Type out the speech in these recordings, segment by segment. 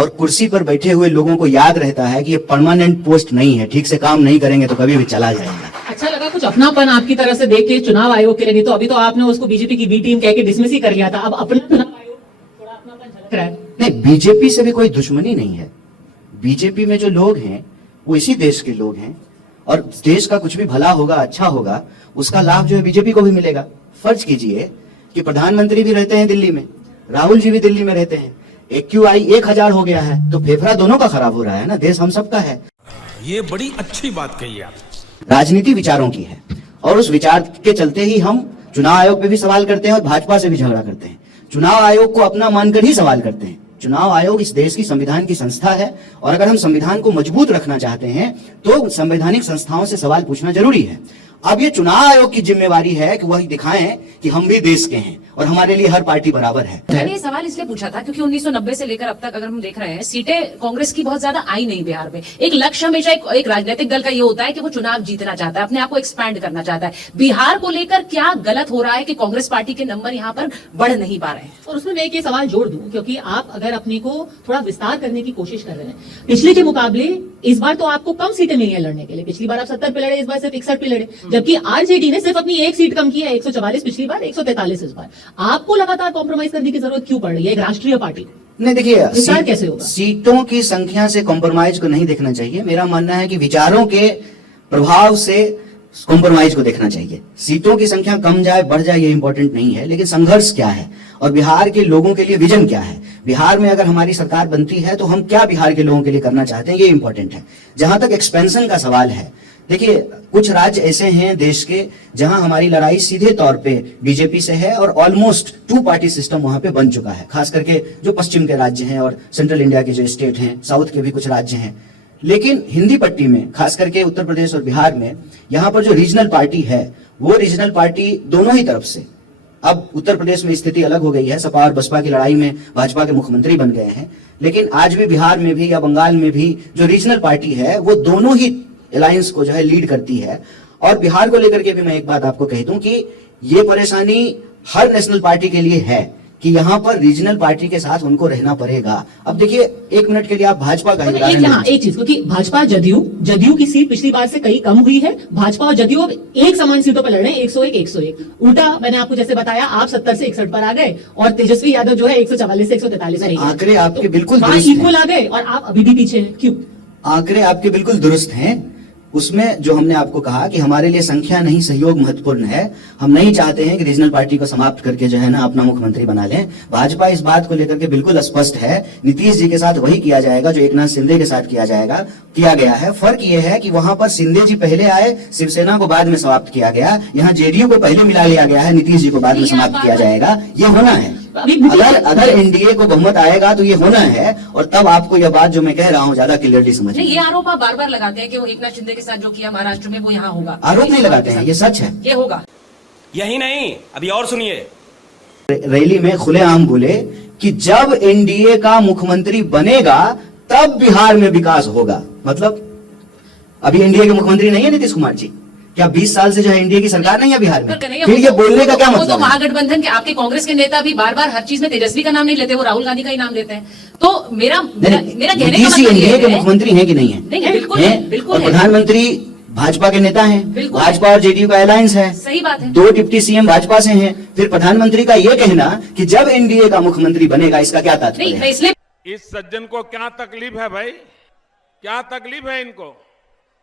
और कुर्सी पर बैठे हुए लोगों को याद रहता है कि ये परमानेंट पोस्ट नहीं है, ठीक से काम नहीं करेंगे तो कभी भी चला जाएगा। अच्छा लगा कुछ अपनापन आपकी तरफ से देख के चुनाव आयोग के लिए, नहीं तो अभी तो आपने उसको बीजेपी की बी टीम कह के डिसमिस ही कर लिया था, अब अपना चुनाव आयोग थोड़ा अपनापन झलक रहा है। नहीं, बीजेपी से भी कोई दुश्मनी नहीं है। बीजेपी में जो लोग हैं वो इसी देश के लोग हैं और देश का कुछ भी भला होगा, अच्छा होगा, उसका लाभ जो है बीजेपी को भी मिलेगा। फर्ज कीजिए कि प्रधानमंत्री भी रहते हैं दिल्ली में, राहुल जी भी दिल्ली में रहते हैं, AQI 1000 हो गया है, तो फेफड़ा दोनों का खराब हो रहा है ना, देश हम सबका है। ये बड़ी अच्छी बात कही आप। राजनीति विचारों की है और उस विचार के चलते ही हम चुनाव आयोग पे भी सवाल करते हैं और भाजपा से भी झगड़ा करते हैं। चुनाव आयोग को अपना मानकर ही सवाल करते हैं। चुनाव आयोग इस देश की संविधान की संस्था है और अगर हम संविधान को मजबूत रखना चाहते हैं तो संवैधानिक संस्थाओं से सवाल पूछना जरूरी है। अब ये चुनाव आयोग की जिम्मेवारी है कि वह दिखाएं कि हम भी देश के हैं और हमारे लिए हर पार्टी बराबर है। मैंने ये सवाल इसलिए पूछा था क्योंकि 1990 से लेकर अब तक अगर हम देख रहे हैं, सीटें कांग्रेस की बहुत ज्यादा आई नहीं बिहार में। एक लक्ष्य हमेशा एक राजनीतिक दल का ये होता है कि वो चुनाव जीतना चाहता है, अपने आप को एक्सपैंड करना चाहता है। बिहार को लेकर क्या गलत हो रहा है कि कांग्रेस पार्टी के नंबर यहाँ पर बढ़ नहीं पा रहे हैं? और उसमें मैं एक ये सवाल जोड़ दूं, क्योंकि आप अगर अपने को थोड़ा विस्तार करने की कोशिश कर रहे हैं, पिछले के मुकाबले इस बार तो आपको कम सीटें मिली हैं लड़ने के लिए। पिछली बार आप 70 पे लड़े, इस बार सिर्फ 61 पे लड़े, जबकि आरजेडी ने सिर्फ अपनी एक सीट कम की है, 144 पिछली बार, 143 इस बार। आपको लगातार कॉम्प्रोमाइज करने की जरूरत क्यों पड़ रही है एक राष्ट्रीय पार्टी? नहीं, देखिए, विचार कैसे होगा? सीटों की संख्या से कॉम्प्रोमाइज को नहीं देखना चाहिए। मेरा मानना है कि विचारों के प्रभाव से कॉम्प्रोमाइज को देखना चाहिए। सीटों की संख्या कम जाए बढ़ जाए ये इंपॉर्टेंट नहीं है, लेकिन संघर्ष क्या है और बिहार के लोगों के लिए विजन क्या है। बिहार में अगर हमारी सरकार बनती है तो हम क्या बिहार के लोगों के लिए करना चाहते हैं, ये इंपॉर्टेंट है। जहां तक एक्सपेंशन का सवाल है, देखिए, कुछ राज्य ऐसे हैं देश के जहां हमारी लड़ाई सीधे तौर पे बीजेपी से है और ऑलमोस्ट 2 पार्टी सिस्टम वहां पे बन चुका है, खास करके जो पश्चिम के राज्य हैं और सेंट्रल इंडिया के जो स्टेट हैं, साउथ के भी कुछ राज्य हैं। लेकिन हिंदी पट्टी में, खास करके उत्तर प्रदेश और बिहार में, यहाँ पर जो रीजनल पार्टी है वो रीजनल पार्टी दोनों ही तरफ से, अब उत्तर प्रदेश में स्थिति अलग हो गई है, सपा और बसपा की लड़ाई में भाजपा के मुख्यमंत्री बन गए हैं, लेकिन आज भी बिहार में भी या बंगाल में भी जो रीजनल पार्टी है वो दोनों ही अलायंस को जो है लीड करती है। और बिहार को लेकर के भी मैं एक बात आपको कह दूं कि ये परेशानी हर नेशनल पार्टी के लिए है कि यहाँ पर रीजनल पार्टी के साथ उनको रहना पड़ेगा। अब देखिए, 1 मिनट के लिए आप भाजपा का एक चीज, क्योंकि भाजपा जदयू की सीट पिछली बार से कई कम हुई है। भाजपा और जदयू अब एक समान सीटों पर लड़ रहे हैं, 101-101। उल्टा मैंने आपको जैसे बताया, आप 70 से 61 पर आ गए और तेजस्वी यादव जो है 144 से 143 पर। आंकड़े आपके बिल्कुल इक्वल आ गए और आप अभी भी पीछे हैं, क्यों? आंकड़े आपके बिल्कुल दुरुस्त हैं। उसमें जो हमने आपको कहा कि हमारे लिए संख्या नहीं सहयोग महत्वपूर्ण है। हम नहीं चाहते हैं कि रीजनल पार्टी को समाप्त करके जो है ना अपना मुख्यमंत्री बना लें। भाजपा इस बात को लेकर के बिल्कुल स्पष्ट है। नीतीश जी के साथ वही किया जाएगा जो एकनाथ शिंदे के साथ किया गया है। फर्क यह है कि वहां पर शिंदे जी पहले आए, शिवसेना को बाद में समाप्त किया गया। यहाँ जेडीयू को पहले मिला लिया गया है, नीतीश जी को बाद में समाप्त किया जाएगा। ये होना है। अगर एनडीए को बहुमत आएगा तो ये होना है और तब आपको यह बात जो मैं कह रहा हूँ ज्यादा क्लियरली समझ। ये आरोप आप बार बार लगाते हैं कि वो एकनाथ शिंदे के साथ जो किया महाराष्ट्र में वो यहाँ होगा। आरोप नहीं लगाते हैं, ये सच है। ये होगा। यही नहीं, अभी और सुनिए। रैली में खुलेआम बोले कि जब एनडीए का मुख्यमंत्री बनेगा तब बिहार में विकास होगा। मतलब अभी एनडीए के मुख्यमंत्री नहीं है नीतीश कुमार जी? क्या 20 साल से जो है एनडीए की सरकार नहीं है बिहार में? फिर ये बोलने का क्या मतलब? तो महागठबंधन के आपके कांग्रेस के नेता भी बार बार हर चीज में तेजस्वी का नाम नहीं लेते, वो राहुल गांधी का ही नाम लेते हैं। तो मेरा कहने का मतलब एनडीए के मुख्यमंत्री हैं कि नहीं है? नहीं, बिल्कुल। और प्रधानमंत्री भाजपा के नेता हैं। भाजपा और जेडीयू का अलायंस है। सही बात है। 2 डिप्टी सीएम भाजपा से हैं। फिर प्रधानमंत्री का ये कहना कि जब एनडीए का मुख्यमंत्री बनेगा, इसका क्या तात्पर्य है? इसलिए इस सज्जन को क्या तकलीफ है भाई? क्या तकलीफ है इनको?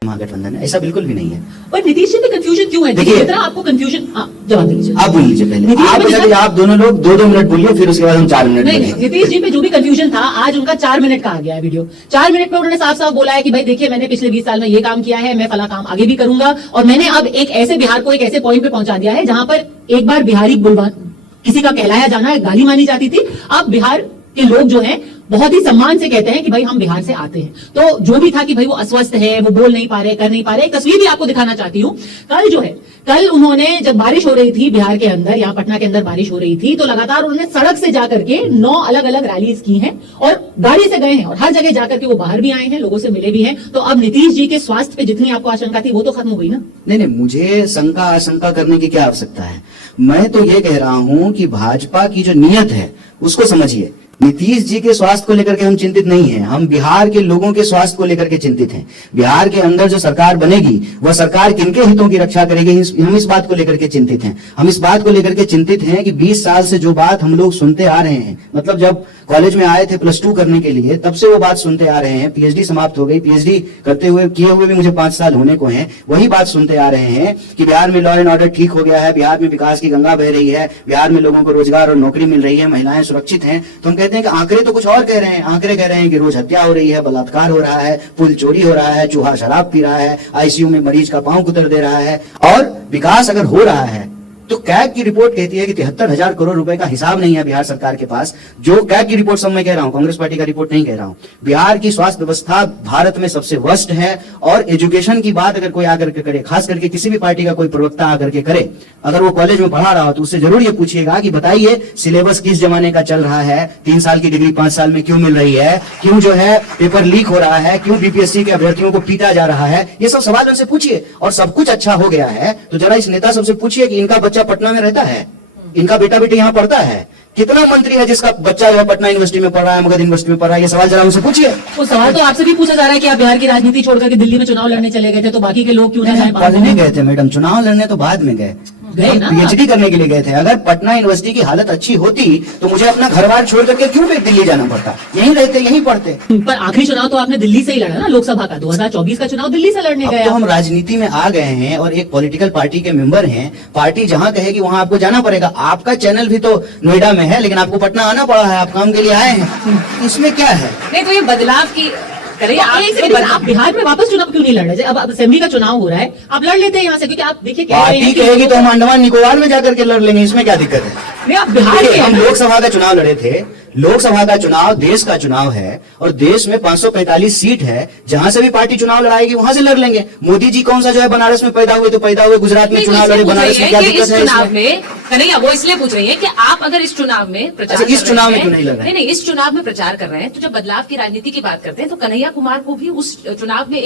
महागठबंधन है, ऐसा बिल्कुल भी नहीं है। और नीतीश जी में कंफ्यूजन क्यों है? देखिए, इतना आपको कंफ्यूजन, जवाब दीजिए। आप बोल लीजिए पहले। आप दोनों लोग 2-2 मिनट बोलिए, फिर उसके बाद हम 4 मिनट नहीं, नीतीश जी में जो भी कंफ्यूजन था, आज उनका 4 मिनट का आ गया है वीडियो। 4 मिनट में उन्होंने साफ साफ बोला है कि भाई देखिए, मैंने पिछले 20 साल में ये काम किया है, मैं फला काम आगे भी करूंगा और मैंने अब एक ऐसे बिहार को एक ऐसे पॉइंट पे पहुंचा दिया है जहां पर एक बार बिहारी बुलवान किसी का कहलाया जाना गाली मानी जाती थी। अब बिहार के लोग जो हैं बहुत ही सम्मान से कहते हैं कि भाई हम बिहार से आते हैं। तो जो भी था कि भाई वो अस्वस्थ है, वो बोल नहीं पा रहे, कर नहीं पा रहे, एक तस्वीर भी आपको दिखाना चाहती हूँ। कल उन्होंने जब बारिश हो रही थी बिहार के अंदर, यहाँ पटना के अंदर बारिश हो रही थी, तो लगातार उन्होंने सड़क से जाकर के 9 अलग अलग रैलीज की हैं और गाड़ी से गए हैं और हर जगह जाकर के वो बाहर भी आए हैं, लोगों से मिले भी हैं। तो अब नीतीश जी के स्वास्थ्य पे जितनी आपको आशंका थी वो तो खत्म हो गई ना? नहीं, मुझे शंका आशंका करने की क्या आवश्यकता है? मैं तो ये कह रहा हूं कि भाजपा की जो नीयत है उसको समझिए नीतीश जी के स्वास्थ्य को लेकर के हम चिंतित नहीं हैं, हम बिहार के लोगों के स्वास्थ्य को लेकर के चिंतित हैं। बिहार के अंदर जो सरकार बनेगी वह सरकार किनके हितों की रक्षा करेगी, हम इस बात को लेकर के चिंतित हैं। हम इस बात को लेकर के चिंतित हैं कि 20 साल से जो बात हम लोग सुनते आ रहे हैं, मतलब जब कॉलेज में आए थे +2 करने के लिए तब से वो बात सुनते आ रहे हैं, पीएचडी समाप्त हो गई, पीएचडी करते हुए किए हुए भी मुझे 5 साल होने को हैं, वही बात सुनते आ रहे हैं कि बिहार में लॉ एंड ऑर्डर ठीक हो गया है, बिहार में विकास की गंगा बह रही है, बिहार में लोगों को रोजगार और नौकरी मिल रही है, महिलाएं सुरक्षित हैं। तो हम कहते हैं कि आंकड़े तो कुछ और कह रहे हैं, आंकड़े कह रहे हैं कि रोज हत्या हो रही है, बलात्कार हो रहा है, पुल चोरी हो रहा है, चूहा शराब पी रहा है, आईसीयू में मरीज का पांव कुतर दे रहा है। और विकास अगर हो रहा है तो कैग की रिपोर्ट कहती है कि 73,000 करोड़ रुपए का हिसाब नहीं है बिहार सरकार के पास। जो कैग की रिपोर्ट सब मैं कह रहा हूं, कांग्रेस पार्टी का रिपोर्ट नहीं कह रहा हूं। बिहार की स्वास्थ्य व्यवस्था भारत में सबसे वर्स्ट है। और एजुकेशन की बात अगर कोई आकर के करे, खास करके किसी भी पार्टी का कोई प्रवक्ता आकर के करे, अगर वो कॉलेज में पढ़ा रहा हो तो उससे जरूर ये पूछिएगा कि बताइए सिलेबस किस जमाने का चल रहा है, 3 साल की डिग्री 5 साल में क्यों मिल रही है, क्यों जो है पेपर लीक हो रहा है, क्यों बीपीएससी के अभ्यर्थियों को पीटा जा रहा है। ये सब सवाल उनसे पूछिए। और सब कुछ अच्छा हो गया है तो जरा इस नेता सबसे पूछिए कि इनका बच्चा पटना में रहता है, इनका बेटा बेटी यहाँ पढ़ता है, कितना मंत्री है जिसका बच्चा जो है पटना यूनिवर्सिटी में पढ़ रहा है, मगध यूनिवर्सिटी में पढ़ रहा है। ये सवाल जरा उनसे पूछिए। वो सवाल तो आपसे भी पूछा जा रहा है कि आप बिहार की राजनीति छोड़कर के दिल्ली में चुनाव लड़ने चले गए थे, तो बाकी के लोग क्यों ना जाए? पढ़ने गए थे मैडम, चुनाव लड़ने तो बाद में गए ना? पीएचडी करने के लिए गए थे। अगर पटना यूनिवर्सिटी की हालत अच्छी होती तो मुझे अपना घर बार छोड़ करके क्यों भी दिल्ली जाना पड़ता, यहीं रहते यहीं पढ़ते। पर आखिरी चुनाव तो आपने दिल्ली से ही लड़ा ना, लोकसभा का 2024 का चुनाव दिल्ली से लड़ने अब गए तो आप। हम राजनीति में आ गए हैं और एक पॉलिटिकल पार्टी के मेंबर हैं, पार्टी जहां कहेगी वहां आपको जाना पड़ेगा। आपका चैनल भी तो नोएडा में है लेकिन आपको पटना आना पड़ा है, आप काम के लिए आए हैं, इसमें क्या है? नहीं तो ये बदलाव की करिए आप बिहार में वापस चुनाव क्यों नहीं लड़ रहे? अब असेंबली का चुनाव हो रहा है, आप लड़ लेते हैं यहाँ से, क्योंकि आप देखिए कह रहे पार्टी हैं कहेगी तो हम अंडमान निकोबार में जाकर के लड़ लेंगे, इसमें क्या दिक्कत है? नहीं, आप बिहार के हम हैं। लोकसभा का चुनाव लड़े थे, लोकसभा का चुनाव देश का चुनाव है और देश में 545 सीट है, जहां से भी पार्टी चुनाव लड़ाएगी वहां से लड़ लेंगे। मोदी जी कौन सा जो है बनारस में पैदा हुए तो पैदा हुए, गुजरात में चुनाव लड़े, बनारस में क्या दिक्कत है? चुनाव में कन्हैया वो इसलिए पूछ रही है कि आप अगर इस चुनाव में प्रचार अच्छा, इस कर चुनाव रहे में क्यों हैं- नहीं लड़ रहे हैं? नहीं, इस चुनाव में प्रचार कर रहे हैं तो जब बदलाव की राजनीति की बात करते हैं तो कन्हैया कुमार को भी उस चुनाव में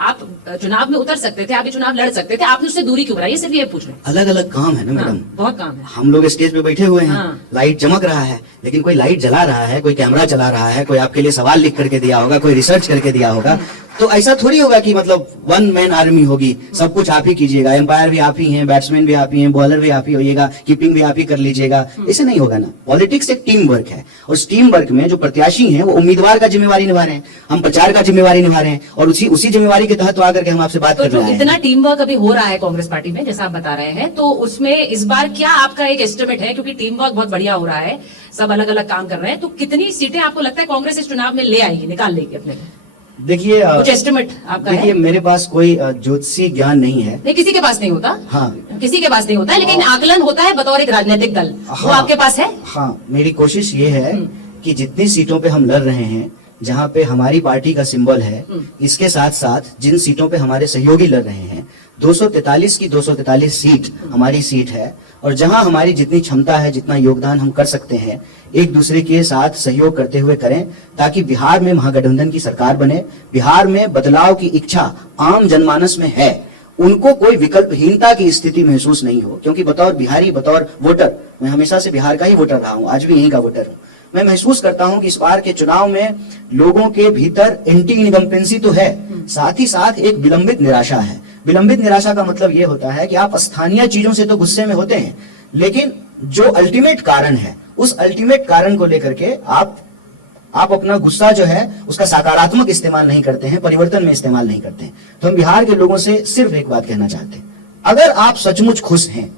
आप चुनाव में उतर सकते थे, आप ये चुनाव लड़ सकते थे, आपने उससे दूरी क्यों बनाई? सिर्फ ये पूछ रहे हैं। अलग अलग काम है ना मैडम। हाँ, बहुत काम है। हम लोग स्टेज पे बैठे हुए हैं, हाँ। लाइट चमक रहा है, लेकिन कोई लाइट जला रहा है, कोई कैमरा चला रहा है, कोई आपके लिए सवाल लिख करके दिया होगा, कोई रिसर्च करके दिया होगा। तो ऐसा थोड़ी होगा कि मतलब 1 मैन आर्मी होगी, सब कुछ आप ही कीजिएगा, एम्पायर भी आप ही हैं, बैट्समैन भी आप ही हैं, बॉलर भी आप ही होइएगा, कीपिंग भी आप ही कर लीजिएगा। ऐसे नहीं होगा ना। पॉलिटिक्स एक टीम वर्क है और उस टीम वर्क में जो प्रत्याशी हैं वो उम्मीदवार का जिम्मेवारी निभा रहे हैं, हम प्रचार का जिम्मेवारी निभा रहे हैं और उसी जिम्मेवारी के तहत तो आकर के हम आपसे बात तो कर जो रहे हैं। इतना टीम वर्क अभी हो रहा है कांग्रेस पार्टी में जैसा आप बता रहे हैं, तो उसमें इस बार क्या आपका एक एस्टिमेट है? क्योंकि टीम वर्क बहुत बढ़िया हो रहा है, सब अलग अलग काम कर रहे हैं, तो कितनी सीटें आपको लगता है कांग्रेस इस चुनाव में ले आएगी, निकाल लेगी अपने लिए? देखिए कुछ एस्टिमेट आपका देखिए है? मेरे पास कोई ज्योतिषी ज्ञान नहीं है। नहीं, किसी के पास नहीं होता। हाँ। किसी के पास नहीं होता है, लेकिन आकलन होता है बतौर एक राजनीतिक दल। वो हाँ। आपके पास है? हाँ, मेरी कोशिश ये है कि जितनी सीटों पे हम लड़ रहे हैं, जहाँ पे हमारी पार्टी का सिंबल है, इसके साथ साथ जिन सीटों पे हमारे सहयोगी लड़ रहे हैं, 243 की 243 सीट हमारी सीट है और जहां हमारी जितनी क्षमता है, जितना योगदान हम कर सकते हैं, एक दूसरे के साथ सहयोग करते हुए करें ताकि बिहार में महागठबंधन की सरकार बने। बिहार में बदलाव की इच्छा आम जनमानस में है, उनको कोई विकल्पहीनता की स्थिति महसूस नहीं हो, क्योंकि बतौर बिहारी, बतौर वोटर, मैं हमेशा से बिहार का ही वोटर रहा हूं, आज भी यहीं का वोटर हूं। मैं महसूस करता हूं कि इस बार के चुनाव में लोगों के भीतर एंटी इनकम्पेंसी तो है, साथ ही साथ एक विलंबित निराशा है। विलंबित निराशा का मतलब यह होता है कि आप स्थानीय चीजों से तो गुस्से में होते हैं, लेकिन जो अल्टीमेट कारण है, उस अल्टीमेट कारण को लेकर के आप अपना गुस्सा जो है उसका सकारात्मक इस्तेमाल नहीं करते हैं, परिवर्तन में इस्तेमाल नहीं करते हैं। तो हम बिहार के लोगों से सिर्फ एक बात कहना चाहते हैं, अगर आप सचमुच खुश हैं,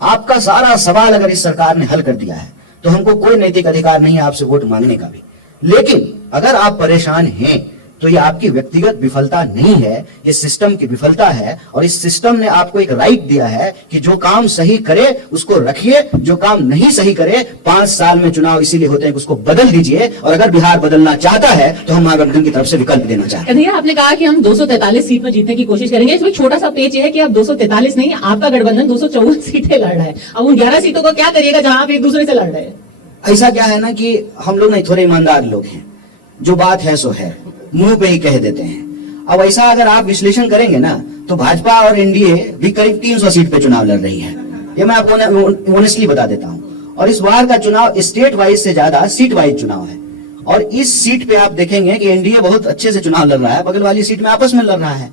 आपका सारा सवाल अगर इस सरकार ने हल कर दिया है, तो हमको कोई नैतिक अधिकार नहीं है आपसे वोट मांगने का भी। लेकिन अगर आप परेशान हैं तो ये आपकी व्यक्तिगत विफलता नहीं है, ये सिस्टम की विफलता है और इस सिस्टम ने आपको एक राइट दिया है कि जो काम सही करे उसको रखिए, जो काम नहीं सही करे 5 साल में चुनाव इसीलिए होते हैं कि उसको बदल दीजिए। और अगर बिहार बदलना चाहता है तो हम महागठबंधन की तरफ से विकल्प देना चाहते हैं। कन्हैया, आपने कहा कि हम 243 सीट में जीतने की कोशिश करेंगे। इसमें छोटा सा पेच ये है कि अब 243 नहीं, आपका गठबंधन 254 सीटें लड़ रहा है। अब उन 11 सीटों को क्या करिएगा जहां आप एक दूसरे से लड़ रहे हैं? ऐसा क्या है ना कि हम लोग नहीं, थोड़े ईमानदार लोग हैं, जो बात है सो है, मुंह पे ही कह देते हैं। अब ऐसा अगर आप विश्लेषण करेंगे ना तो भाजपा और एनडीए भी करीब 300 सीट पे चुनाव लड़ रही है, ये मैं आपको ऑनेस्टली बता देता हूं। और इस बार का चुनाव स्टेट वाइज से ज्यादा सीट वाइज चुनाव है। और इस सीट पे आप देखेंगे कि एनडीए बहुत अच्छे से चुनाव लड़ रहा है, बगल वाली सीट में आपस में लड़ रहा है।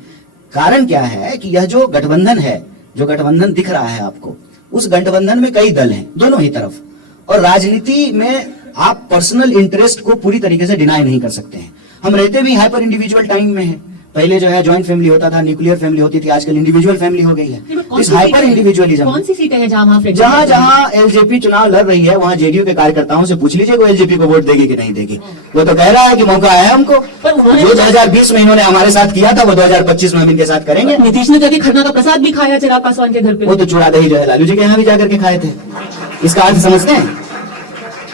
कारण क्या है कि यह जो गठबंधन है, जो गठबंधन दिख रहा है आपको, उस गठबंधन में कई दल हैं दोनों ही तरफ, और राजनीति में आप पर्सनल इंटरेस्ट को पूरी तरीके से डिनाई नहीं कर सकते हैं। हम रहते भी हाइपर इंडिविजुअल टाइम में हैं। पहले जो है जॉइंट फैमिली होता था, न्यूक्लियर फैमिली होती थी, आजकल इंडिविजुअल फैमिली हो गई है। इस हाइपर इंडिविजुअलिज्म, कौन सी सीटें हैं जहां जहां एलजेपी चुनाव लड़ रही है, वहां जेडीयू के कार्यकर्ताओं से पूछ लीजिए वो एलजेपी को वोट देगी कि नहीं देगी। वो तो कह रहा है कि मौका आया हमको, जो 2020 में इन्होंने हमारे साथ किया था वो 2025 में हम इनके साथ करेंगे। नीतीश ने कभी खन्ना का प्रसाद भी खाया चिराग पासवान के घर पे। वो तो चूड़ा दही जो है लालू जी के यहाँ भी जाकर के खाए थे। इसका अर्थ समझते हैं?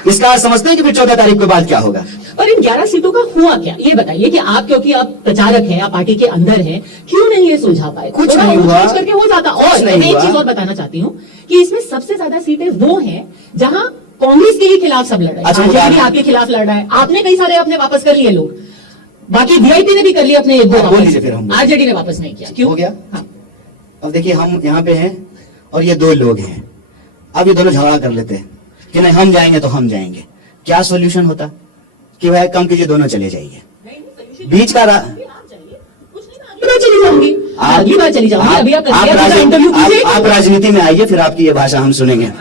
इसका अर्थ समझते हैं कि फिर 14 तारीख के बाद क्या होगा? पर इन 11 सीटों का हुआ क्या, ये बताइए कि आप, क्योंकि आप प्रचारक हैं, आप पार्टी के अंदर हैं, क्यों नहीं ये सुलझा पाए? कुछ थोड़ा नहीं ऊंच हुआ। नीच करके हो जाता। और मैं एक चीज और बताना चाहती हूँ कि इसमें सबसे ज्यादा सीटें वो हैं जहां कांग्रेस के ही खिलाफ सब लड़ रहे हैं। अच्छा, आरजेडी भी आपके खिलाफ लड़ रहा है, आपने कई सारे अपने वापस कर लिए लोग, बाकी वीआईपी ने भी कर लिए अपने एक दो बोल लीजिए फिर हम। आरजेडी ने वापस नहीं किया, क्यों? हो गया। हाँ। अब देखिए हम यहाँ पे हैं और ये दो लोग हैं, अब ये दोनों झगड़ा कर लेते हैं कि नहीं हम जाएंगे तो हम जाएंगे। क्या सॉल्यूशन होता कि वह कम कीजिए दोनों चले जाइए, बीच का चली जाऊंगी, अगली बार चली जाऊंगी। अभी आप इंटरव्यू कीजिए। आप राजनीति में आइए, फिर आपकी ये भाषा हम सुनेंगे।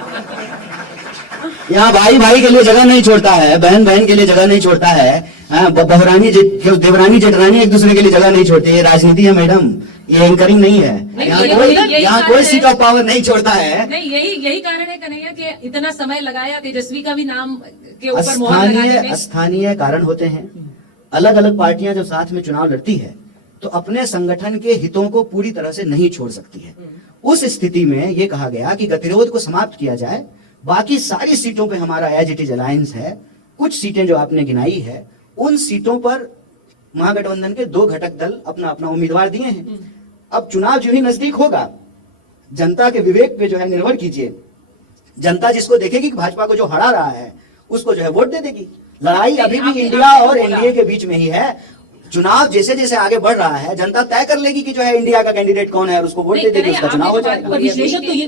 यहाँ भाई भाई के लिए जगह नहीं छोड़ता है, बहन बहन के लिए जगह नहीं छोड़ता है, बहुरानी देवरानी जेठरानी एक दूसरे के लिए जगह नहीं छोड़ते। ये राजनीति है मैडम, ये एंकरिंग नहीं है। यहाँ कोई सीट ऑफ पावर नहीं छोड़ता है। नहीं, यही कारण है कन्हैया कि इतना समय लगाया तेजस्वी का भी नाम के ऊपर मोहर लगाने में। स्थानीय कारण होते हैं। अलग अलग पार्टियां जब साथ में चुनाव लड़ती है तो अपने संगठन के हितों को पूरी तरह से नहीं छोड़ सकती है। उस स्थिति में यह कहा गया कि गतिरोध को समाप्त किया जाए, बाकी सारी सीटों पे हमारा एज इट इज अलायंस है। कुछ सीटें जो आपने गिनाई है, उन सीटों पर महागठबंधन के दो घटक दल अपना अपना उम्मीदवार दिए हैं। अब चुनाव जो ही नजदीक होगा, जनता के विवेक पे जो है निर्भर कीजिए। जनता जिसको देखेगी कि भाजपा को जो हरा रहा है उसको जो है वोट दे देगी। लड़ाई अभी भी इंडिया और एनडीए के बीच में ही है। चुनाव जैसे जैसे आगे बढ़ रहा है, जनता तय कर लेगी कि जो है इंडिया का कैंडिडेट कौन है और उसको वोट दे देगी, उसका चुनाव हो जाएगा। विश्लेषक तो ये,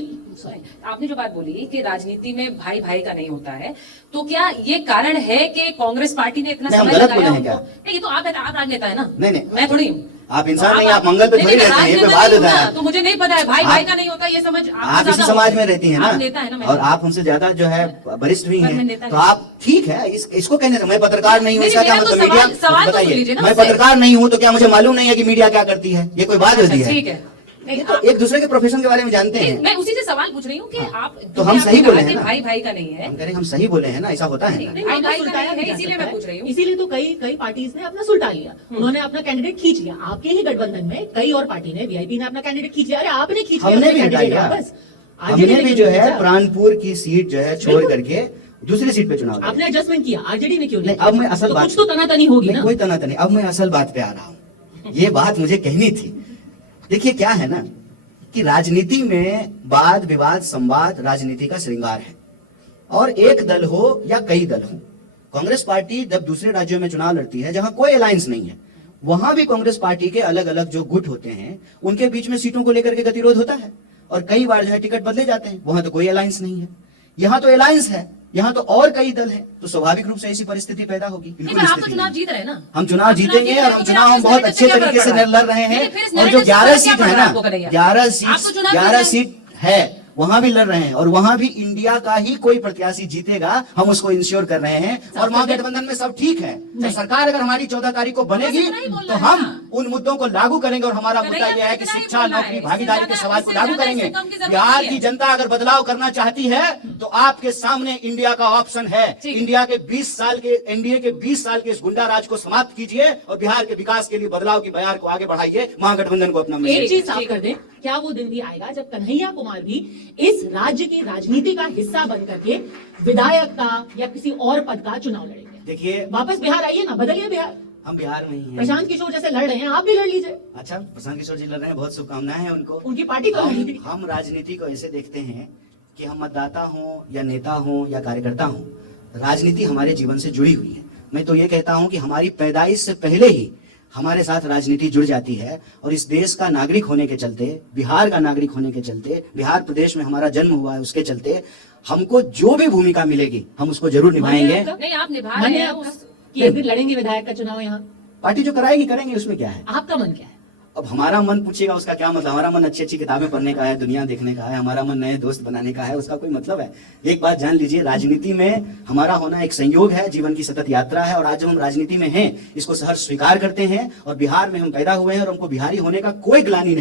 आपने जो बात बोली कि राजनीति में भाई भाई का नहीं होता है, तो क्या ये कारण है कि कांग्रेस पार्टी ने इतना समय लगाया? नहीं, ये तो आप राजनेता है ना। नहीं, मैं थोड़ी। आप इंसान नहीं, आप मंगल पे थोड़ी रहते हैं, ये पे बात होता है। तो मुझे नहीं पता है भाई भाई का नहीं होता, ये समझ आप इसी समाज में रहती हैं ना, नेता है ना, और आप हमसे ज्यादा जो है वरिष्ठ भी पर मैं हैं, नेता तो नहीं। आप ठीक है। इसको कहने से मैं पत्रकार नहीं हूँ, नहीं, इसका क्या मेरा तो मतलब? मीडिया सवाल तो सुन बताइए, लीजिए ना मैं मुझसे। पत्रकार नहीं हूँ तो क्या मुझे मालूम नहीं है कि मीडिया क्या करती है? ये कोई बात होती है? ठीक है। नहीं, तो एक दूसरे के प्रोफेशन के बारे में जानते हैं। मैं उसी से सवाल पूछ रही हूँ कि आप तो हम सही बोले हैं ना? भाई भाई का नहीं है। हम कह रहे हैं हम सही बोले हैं ना, ऐसा होता है ना? नहीं, भाई आपका भाई का सुलटाया नहीं है, भी जा इसीलिए सकता मैं है। पूछ रही हूँ। इसीलिए तो कई पार्टीज ने अपना सुलटा लिया, उन्होंने अपना कैंडिडेट खींच लिया। आपके ही गठबंधन में कई और पार्टी ने, वीआईपी ने अपना कैंडिडेट खींच लिया। अरे आपने खींच लिया, हमने भी अपना हटाया, कैंडिडेट वापस। हमने भी जो है प्राणपुर की सीट जो है छोड़ करके दूसरी सीट पे चुनाव आपने एडजस्टमेंट किया, आरजेडी ने क्यों नहीं, अब मैं असल तो बात, कुछ तो तनातनी होगी नहीं, ना। कोई तनातनी। अब मैं असल बात पे आ रहा हूँ। ये बात मुझे कहनी थी। देखिए क्या है ना कि राजनीति में वाद विवाद संवाद राजनीति का श्रृंगार है, और एक दल हो या कई दल हो। कांग्रेस पार्टी जब दूसरे राज्यों में चुनाव लड़ती है जहां कोई अलायंस नहीं है, वहां भी कांग्रेस पार्टी के अलग अलग जो गुट होते हैं उनके बीच में सीटों को लेकर के गतिरोध होता है, और कई बार जो है टिकट बदले जाते हैं। वहां तो कोई अलायंस नहीं है, यहाँ तो अलायंस है, यहाँ तो और कई दल हैं, तो स्वाभाविक रूप से ऐसी परिस्थिति पैदा होगी। बिल्कुल आप तो स्थिति चुनाव नहीं। जीत रहे हैं ना। हम चुनाव जीतेंगे, और हम चुनाव हम बहुत अच्छे तरीके से लड़ रहे हैं। और जो 11 सीट है ना, 11 सीट है वहां भी लड़ रहे हैं, और वहां भी इंडिया का ही कोई प्रत्याशी जीतेगा, हम उसको इंश्योर कर रहे हैं। और महागठबंधन में सब ठीक है। तो सरकार अगर हमारी 14 तारीख को बनेगी तो हम उन मुद्दों को लागू करेंगे, और हमारा मुद्दा यह है कि शिक्षा नौकरी भागीदारी के सवाल को लागू करेंगे। बिहार की जनता अगर बदलाव करना चाहती है तो आपके सामने इंडिया का ऑप्शन है। इंडिया के 20 साल के एनडीए के 20 साल के इस गुंडा राज को समाप्त कीजिए और बिहार के विकास के लिए बदलाव की बयार को आगे बढ़ाइए। महागठबंधन को अपना एक चीज साफ कर दें, क्या वो दिन भी आएगा जब कन्हैया कुमार भी इस राज्य की राजनीति का हिस्सा बन करके विधायक का या किसी और पद का चुनाव लड़ेंगे? देखिए, वापस बिहार आइए ना, बदलिए बिहार। हम बिहार में ही हैं। प्रशांत किशोर जैसे लड़ रहे हैं, आप भी लड़ लीजिए। अच्छा, प्रशांत किशोर जी लड़ रहे हैं, बहुत शुभकामनाएं हैं उनको। उनकी पार्टी को हम राजनीति को ऐसे देखते हैं कि हम मतदाता हों या नेता हों या कार्यकर्ता हों, राजनीति हमारे जीवन से जुड़ी हुई है। मैं तो ये कहता हूं कि हमारी पैदाइश से पहले ही हमारे साथ राजनीति जुड़ जाती है और इस देश का नागरिक होने के चलते, बिहार का नागरिक होने के चलते, बिहार प्रदेश में हमारा जन्म हुआ है उसके चलते, हमको जो भी भूमिका मिलेगी हम उसको जरूर निभाएंगे। नहीं, आप निभा मन रहे है हैं आपका उस कि एक दिन लड़ेंगे विधायक का चुनाव यहाँ? पार्टी जो कराएगी करेंगे, उसमें क्या है। आपका मन क्या है? अब हमारा मन पूछेगा उसका क्या मतलब। हमारा मन अच्छी अच्छी किताबें पढ़ने का है, दुनिया देखने का है, हमारा मन नए दोस्त बनाने का है, उसका कोई मतलब है। एक बात जान लीजिए, राजनीति में हमारा होना एक संयोग है, जीवन की सतत यात्रा है, और आज जब हम राजनीति में हैं इसको सहर्ष स्वीकार करते हैं, और बिहार में हम पैदा हुए हैं और हमको बिहारी होने का कोई ग्लानि नहीं।